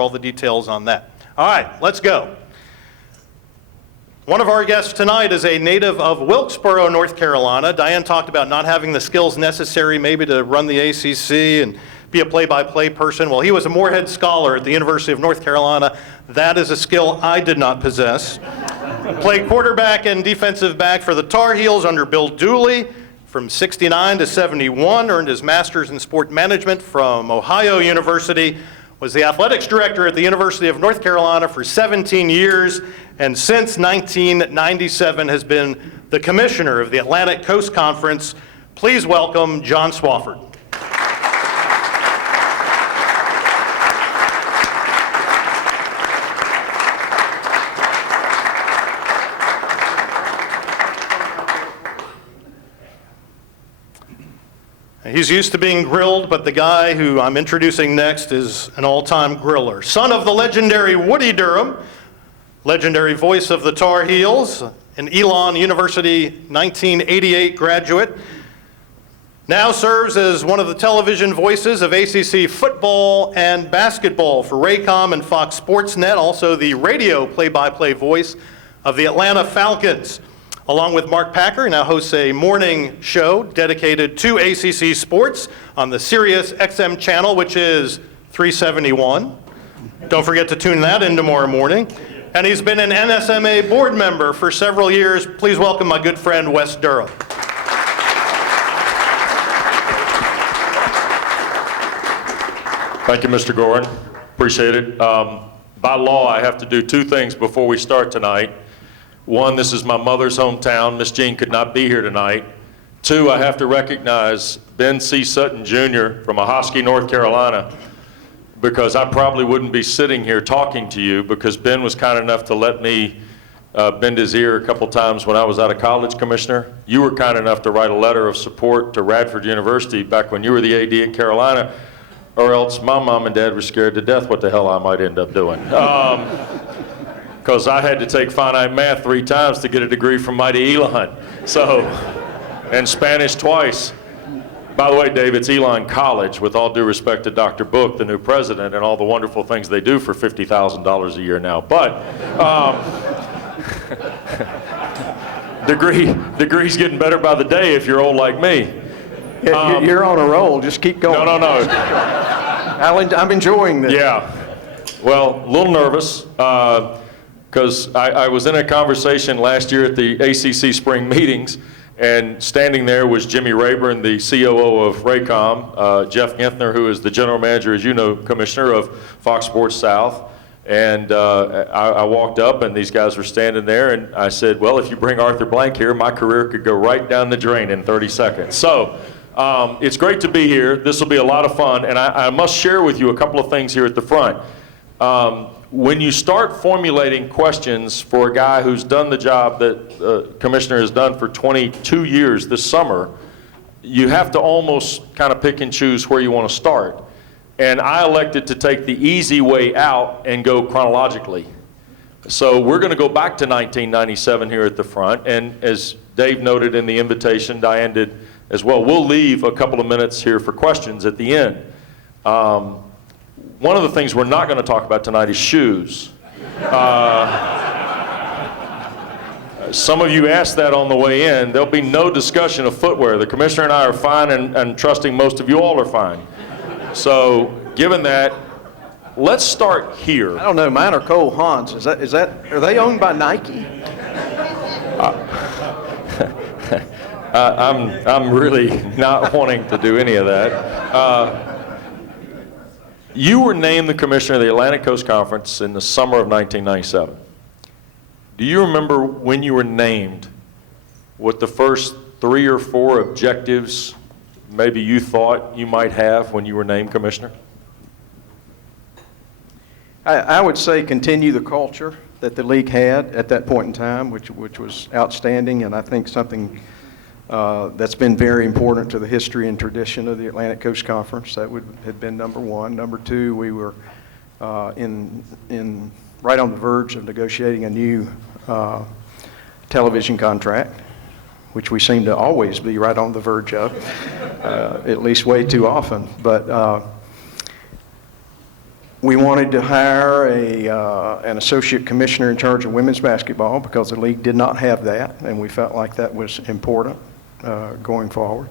all the details on that. All right, let's go. One of our guests tonight is a native of Wilkesboro, North Carolina. Diane talked about not having the skills necessary maybe to run the ACC and be a play-by-play person. Well, he was a Moorhead Scholar at the University of North Carolina. That is a skill I did not possess. Played quarterback and defensive back for the Tar Heels under Bill Dooley from 69 to 71, earned his master's in sport management from Ohio University, was the athletics director at the University of North Carolina for 17 years, and since 1997 has been the commissioner of the Atlantic Coast Conference. Please welcome John Swofford. He's used to being grilled, but the guy who I'm introducing next is an all-time griller. Son of the legendary Woody Durham, legendary voice of the Tar Heels, an Elon University 1988 graduate, now serves as one of the television voices of ACC football and basketball for Raycom and Fox Sports Net, also the radio play-by-play voice of the Atlanta Falcons. Along with Mark Packer, now hosts a morning show dedicated to ACC sports on the Sirius XM channel, which is 371. Don't forget to tune that in tomorrow morning. And he's been an NSMA board member for several years. Please welcome my good friend, Wes Durham. Thank you, Mr. Gorin. Appreciate it. By law, I have to do two things before we start tonight. One, this is my mother's hometown. Miss Jean could not be here tonight. Two, I have to recognize Ben C. Sutton Jr. from Ahoskie, North Carolina, because I probably wouldn't be sitting here talking to you because Ben was kind enough to let me bend his ear a couple times when I was out of college, Commissioner. You were kind enough to write a letter of support to Radford University back when you were the AD at Carolina, or else my mom and dad were scared to death what the hell I might end up doing. Because I had to take finite math 3 times to get a degree from mighty Elon. So, and Spanish twice. By the way, Dave, it's Elon College, with all due respect to Dr. Book, the new president, and all the wonderful things they do for $50,000 a year now. But, degree's getting better by the day if you're old like me. You're on a roll, just keep going. No. I'm enjoying this. Yeah, well, a little nervous. Because I was in a conversation last year at the ACC spring meetings, and standing there was Jimmy Rayburn, the COO of Raycom, Jeff Ginther, who is the general manager, as you know, Commissioner, of Fox Sports South. And I walked up, and these guys were standing there, and I said, well, if you bring Arthur Blank here, my career could go right down the drain in 30 seconds. So it's great to be here. This will be a lot of fun, and I must share with you a couple of things here at the front. When you start formulating questions for a guy who's done the job that the commissioner has done for 22 years this summer, you have to almost kind of pick and choose where you want to start. And I elected to take the easy way out and go chronologically. So we're going to go back to 1997 here at the front, and as Dave noted in the invitation, Diane did as well, we'll leave a couple of minutes here for questions at the end. One of the things we're not going to talk about tonight is shoes. Some of you asked that on the way in. There'll be no discussion of footwear. The commissioner and I are fine, and trusting most of you all are fine. So, given that, let's start here. I don't know, mine are Cole Haans. Are they owned by Nike? I'm really not wanting to do any of that. You were named the commissioner of the Atlantic Coast Conference in the summer of 1997. Do you remember when you were named, what the first 3 or 4 objectives maybe you thought you might have when you were named commissioner? I would say continue the culture that the league had at that point in time, which was outstanding, and I think something that's been very important to the history and tradition of the Atlantic Coast Conference. That would have been number 1. Number 2, we were right on the verge of negotiating a new television contract, which we seem to always be right on the verge of, at least way too often. But We wanted to hire an associate commissioner in charge of women's basketball because the league did not have that, and we felt like that was important going forward.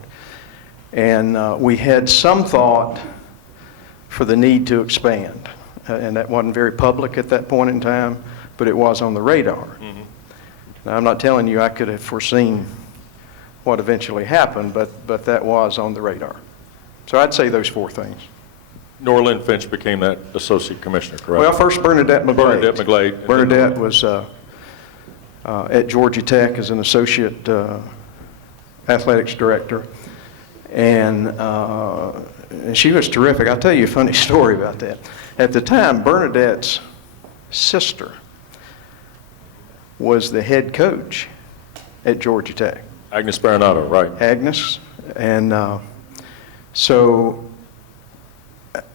And we had some thought for the need to expand, and that wasn't very public at that point in time, but it was on the radar. Mm-hmm. Now, I'm not telling you I could have foreseen what eventually happened, but that was on the radar. So I'd say those four things. Norlin Finch became that associate commissioner, correct? Well, first Bernadette McGlade. Bernadette McGlade. Bernadette was at Georgia Tech as an associate athletics director, and she was terrific. I'll tell you a funny story about that. At the time, Bernadette's sister was the head coach at Georgia Tech. Agnes Baronato, right. Agnes, and so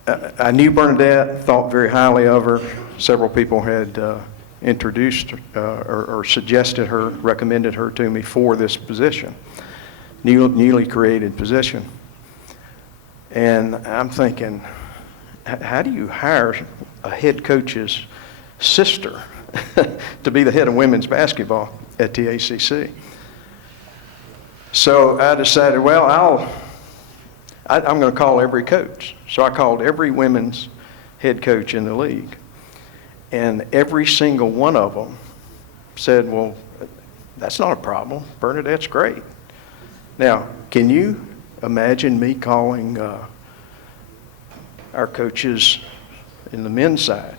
I knew Bernadette, thought very highly of her. Several people had introduced or suggested her, recommended her to me for this position, newly created position. And I'm thinking, how do you hire a head coach's sister to be the head of women's basketball at the ACC? So I decided, well, I'm going to call every coach. So I called every women's head coach in the league. And every single one of them said, well, that's not a problem. Bernadette's great. Now, can you imagine me calling our coaches in the men's side?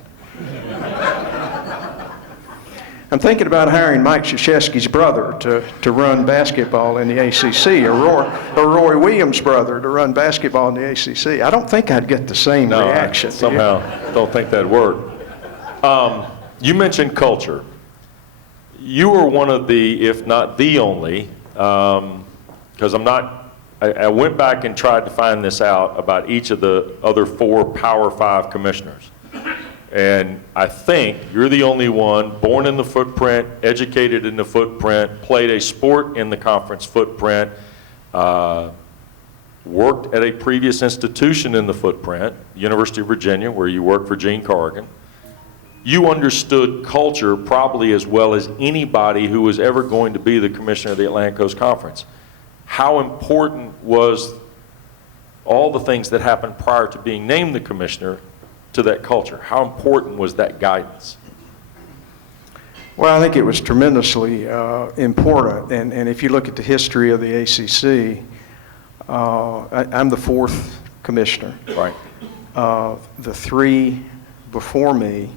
I'm thinking about hiring Mike Krzyzewski's brother to run basketball in the ACC, or Roy Williams' brother to run basketball in the ACC. I don't think I'd get the same reaction. I somehow don't think that'd work. You mentioned culture. You were one of the, if not the only, because I went back and tried to find this out about each of the other 4 Power 5 commissioners. And I think you're the only one born in the footprint, educated in the footprint, played a sport in the conference footprint, worked at a previous institution in the footprint, University of Virginia, where you worked for Gene Corrigan. You understood culture probably as well as anybody who was ever going to be the commissioner of the Atlantic Coast Conference. How important was all the things that happened prior to being named the commissioner to that culture? How important was that guidance? Well, I think it was tremendously important. And if you look at the history of the ACC, I'm the 4th commissioner. Right. The 3 before me,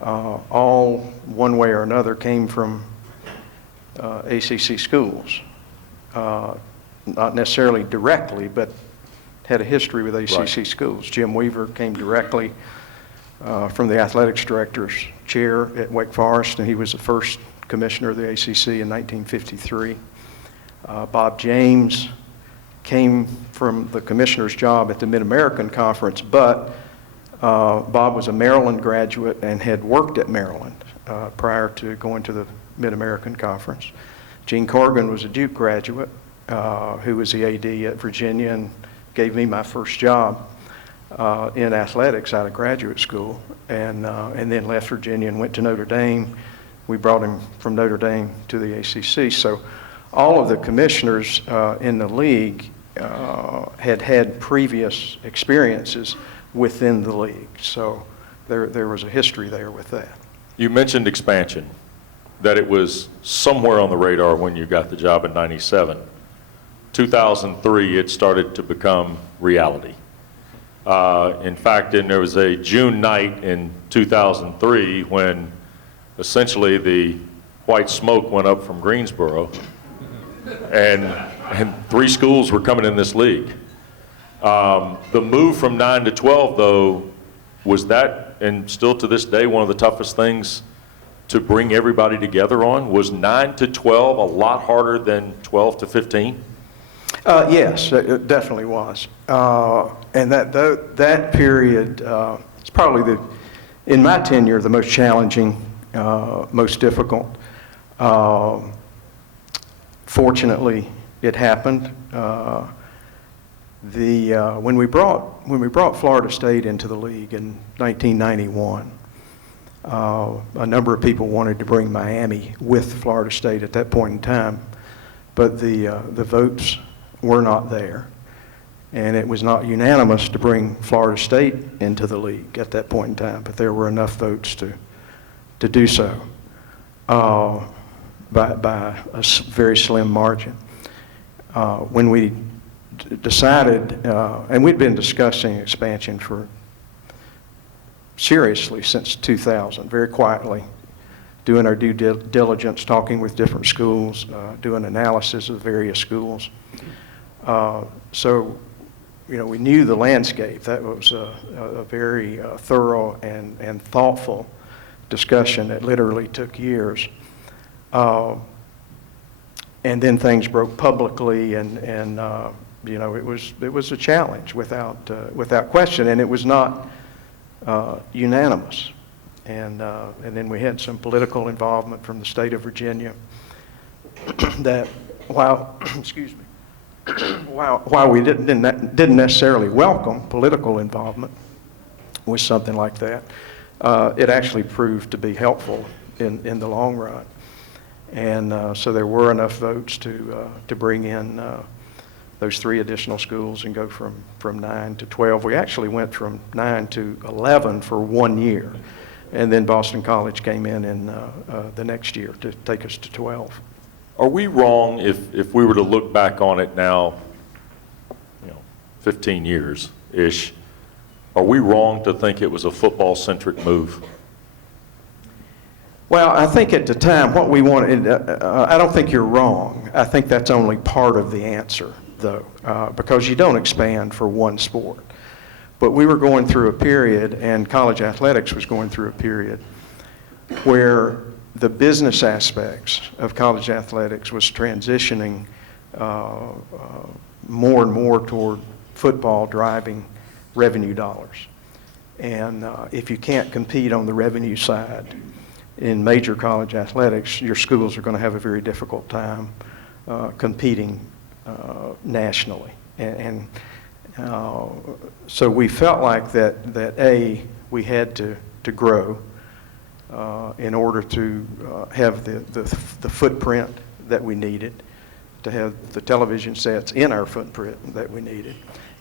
all one way or another came from ACC schools. Not necessarily directly, but had a history with ACC schools. Jim Weaver came directly from the athletics director's chair at Wake Forest, and he was the first commissioner of the ACC in 1953. Bob James came from the commissioner's job at the Mid-American Conference, but Bob was a Maryland graduate and had worked at Maryland prior to going to the Mid-American Conference. Gene Corrigan was a Duke graduate who was the AD at Virginia and gave me my first job in athletics out of graduate school, and then left Virginia and went to Notre Dame. We brought him from Notre Dame to the ACC. So all of the commissioners in the league had previous experiences within the league. So there was a history there with that. You mentioned expansion, that it was somewhere on the radar when you got the job in '97. 2003, it started to become reality. In fact, there was a June night in 2003 when essentially the white smoke went up from Greensboro, and 3 schools were coming in this league. The move from 9 to 12, though, was that, and still to this day, one of the toughest things to bring everybody together on? Was 9 to 12 a lot harder than 12 to 15? Yes, it definitely was. And that period is probably in my tenure, the most challenging, most difficult. Fortunately, it happened. When we brought Florida State into the league in 1991, a number of people wanted to bring Miami with Florida State at that point in time, but the votes were not there, and it was not unanimous to bring Florida State into the league at that point in time, but there were enough votes to do so by a very slim margin. When we decided, and we'd been discussing expansion seriously since 2000, very quietly, doing our due diligence, talking with different schools, doing analysis of various schools. So, we knew the landscape. That was a very thorough and thoughtful discussion that literally took years. And then things broke publicly, and it was a challenge without question, and it was not unanimous. And then we had some political involvement from the state of Virginia that while we didn't necessarily welcome political involvement with something like that, it actually proved to be helpful in the long run. And so there were enough votes to bring in those 3 additional schools and go from 9 to 12. We actually went from 9 to 11 for 1 year. And then Boston College came in the next year to take us to 12. Are we wrong if we were to look back on it now, 15 years-ish, are we wrong to think it was a football-centric move? Well, I think at the time what we wanted, I don't think you're wrong. I think that's only part of the answer, though, because you don't expand for one sport. But we were going through a period, and college athletics was going through a period, where the business aspects of college athletics was transitioning more and more toward football driving revenue dollars. And if you can't compete on the revenue side in major college athletics, your schools are going to have a very difficult time competing nationally. And so we felt like that we had to grow in order to have the footprint that we needed, to have the television sets in our footprint that we needed,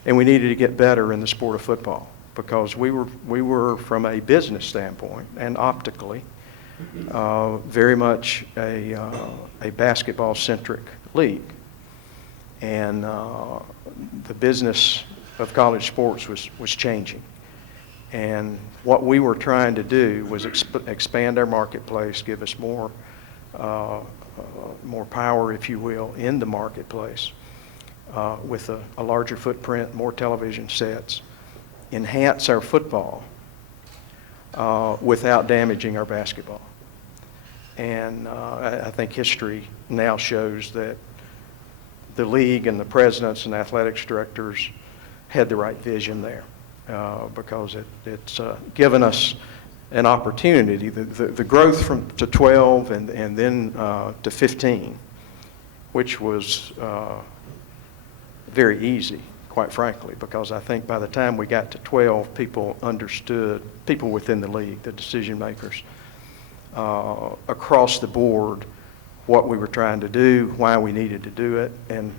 and we needed to get better in the sport of football, because we were from a business standpoint and optically very much a basketball-centric league. And the business of college sports was changing. And what we were trying to do was expand our marketplace, give us more power, if you will, in the marketplace with a larger footprint, more television sets, enhance our football without damaging our basketball. And I think history now shows that the league and the presidents and athletics directors had the right vision there, because it's given us an opportunity. The growth to 12 and then to 15, which was very easy, quite frankly, because I think by the time we got to 12, people understood, people within the league, the decision makers, across the board, what we were trying to do, why we needed to do it, and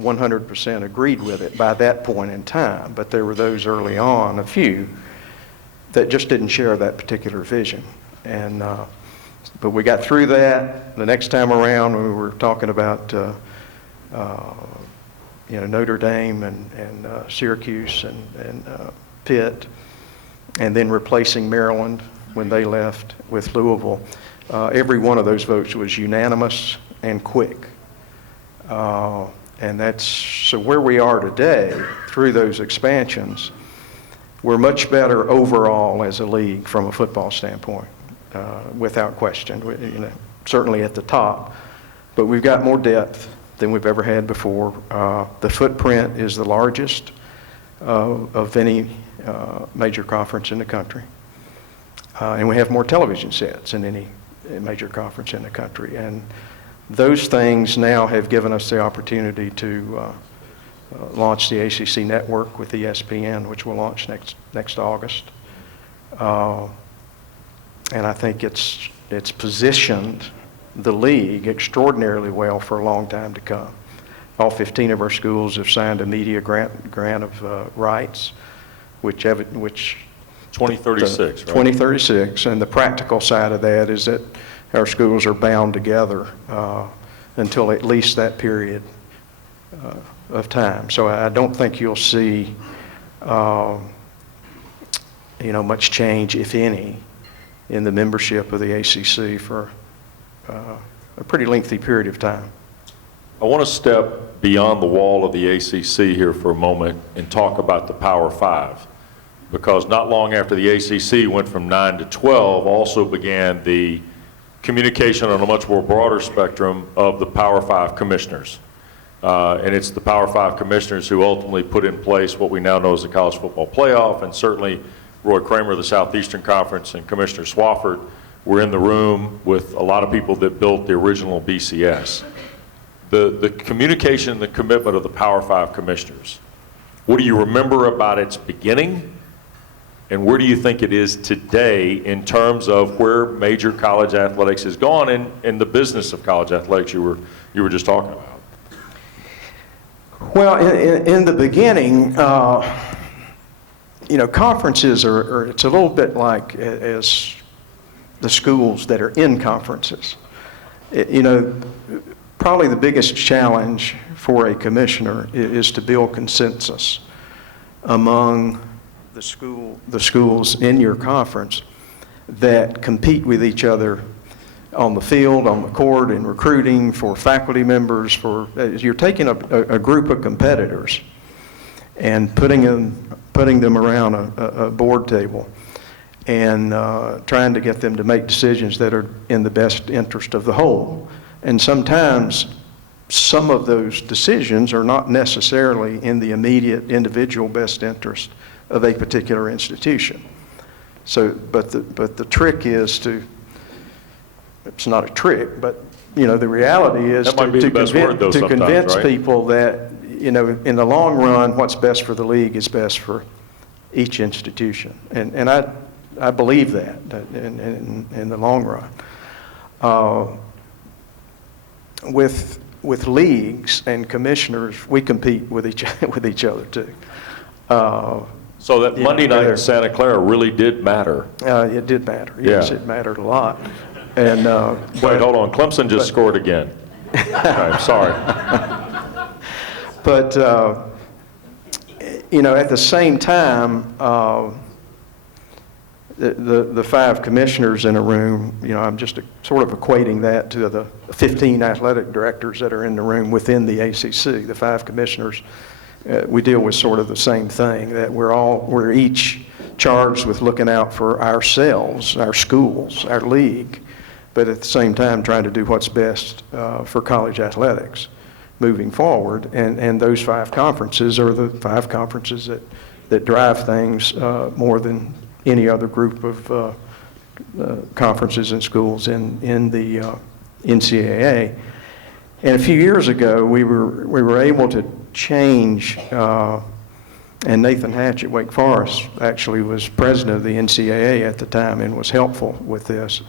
100% agreed with it by that point in time. But there were those early on, a few, that just didn't share that particular vision. And but we got through that. The next time around, when we were talking about Notre Dame and Syracuse and Pitt, and then replacing Maryland when they left with Louisville, every one of those votes was unanimous and quick. And that's so where we are today through those expansions. We're much better overall as a league from a football standpoint, without question. Certainly at the top, but we've got more depth than we've ever had before. The footprint is the largest of any major conference in the country, and we have more television sets than any major conference in the country. And those things now have given us the opportunity to launch the ACC network with ESPN, which will launch next August. And I think it's positioned the league extraordinarily well for a long time to come. All 15 of our schools have signed a media grant of rights, which 2036, right? 2036, and the practical side of that is that our schools are bound together until at least that period of time. So I don't think you'll see, much change, if any, in the membership of the ACC for a pretty lengthy period of time. I want to step beyond the wall of the ACC here for a moment and talk about the Power Five, because not long after the ACC went from 9 to 12, also began the communication on a much more broader spectrum of the Power Five commissioners. And it's the Power Five commissioners who ultimately put in place what we now know as the College Football Playoff, and certainly Roy Kramer of the Southeastern Conference and Commissioner Swofford were in the room with a lot of people that built the original BCS. The communication and the commitment of the Power Five commissioners, what do you remember about its beginning, and where do you think it is today in terms of where major college athletics has gone and the business of college athletics you were just talking about? Well, in the beginning, conferences it's a little bit like as the schools that are in conferences. Probably the biggest challenge for a commissioner is to build consensus among the schools in your conference that compete with each other on the field, on the court, in recruiting, for faculty members, you're taking a group of competitors and putting them around a board table and trying to get them to make decisions that are in the best interest of the whole. And sometimes some of those decisions are not necessarily in the immediate individual best interest of a particular institution. So, but the trick is it's not a trick, but the reality is to convince people that in the long run, what's best for the league is best for each institution, and I believe that in the long run. With leagues and commissioners, we compete with each other too. So that Monday night in Santa Clara really did matter. It did matter. Yes, It mattered a lot. And wait, hold on. Clemson just scored again. Okay, sorry. But at the same time, the five commissioners in a room, I'm just sort of equating that to the 15 athletic directors that are in the room within the ACC. The five commissioners, we deal with sort of the same thing, that we're each charged with looking out for ourselves, our schools, our league, but at the same time trying to do what's best for college athletics moving forward. And those five conferences are the five conferences that drive things more than any other group of conferences and schools in the NCAA. And a few years ago, we were able to change, and Nathan Hatch at Wake Forest actually was president of the NCAA at the time and was helpful with this.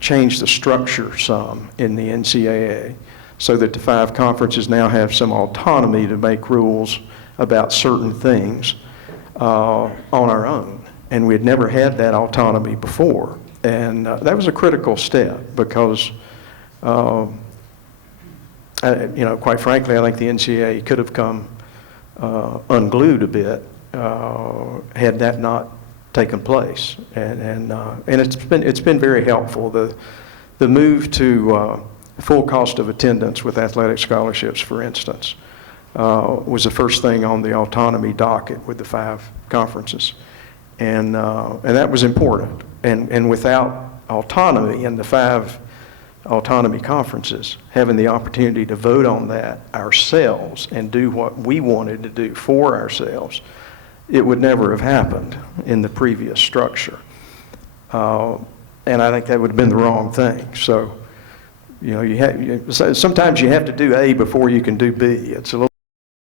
Change the structure some in the NCAA so that the five conferences now have some autonomy to make rules about certain things on our own. And we had never had that autonomy before. And that was a critical step because, quite frankly, I think the NCAA could have come unglued a bit had that not taken place. And it's been very helpful. The move to full cost of attendance with athletic scholarships, for instance, was the first thing on the autonomy docket with the five conferences. And that was important. And without autonomy in the five autonomy conferences, having the opportunity to vote on that ourselves and do what we wanted to do for ourselves, it would never have happened in the previous structure. And I think that would have been the wrong thing. So you know, sometimes you have to do A before you can do B. It's a little